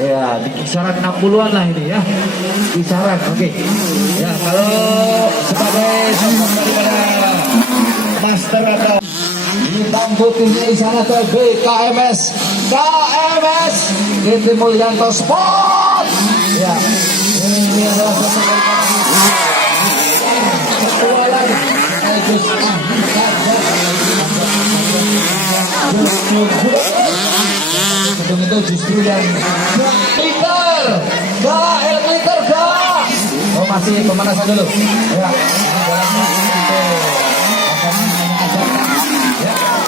Ya, di kisaran 60-an lah ini ya. Kisaran, oke. Ya, kalau sebagai sosok daripada master atau bintang putihnya di sana tuh KMS Giti Mulyanto Sport. Ya, ini adalah sosok petualang sekaligus itu justru yang glitter. Oh, masih pemanasan dulu ya.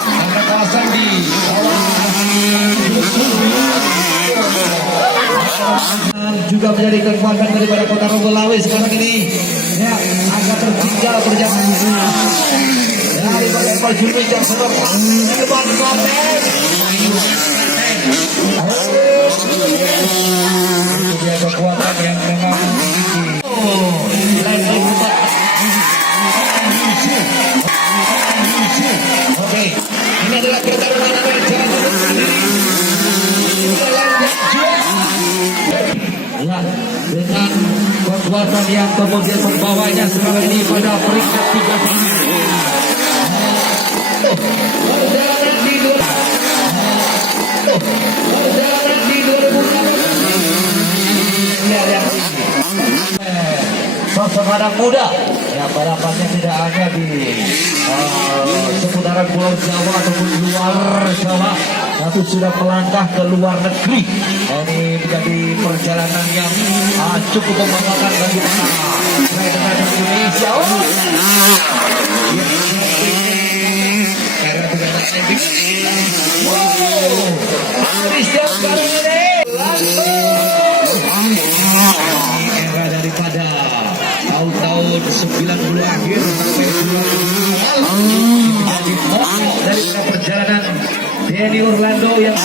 Ada kawasan di juga menjadi kekuatan daripada Kota Rombolawe sekarang ini ya, agak tertinggal perjalanan daripada Pajuri yang sedang depan konten. Itu dia kekuatan yang memang oke, ini adalah pertarungan antara jalan ya, dengan kekuatan yang kemudian membawanya sekarang ini pada peringkat 3. Perjalanan di 2016 sosok anak muda yang balapannya tidak hanya di seputaran Pulau Jawa ataupun luar Jawa, tapi sudah melangkah ke luar negeri. Ini menjadi perjalanan yang cukup membanggakan bagi dengan Indonesia. Karena tidak ada Christian Garone era daripada tahun 90 akhir sampai 2000 awal menjadi pokok dari perjalanan Denny Orlando yang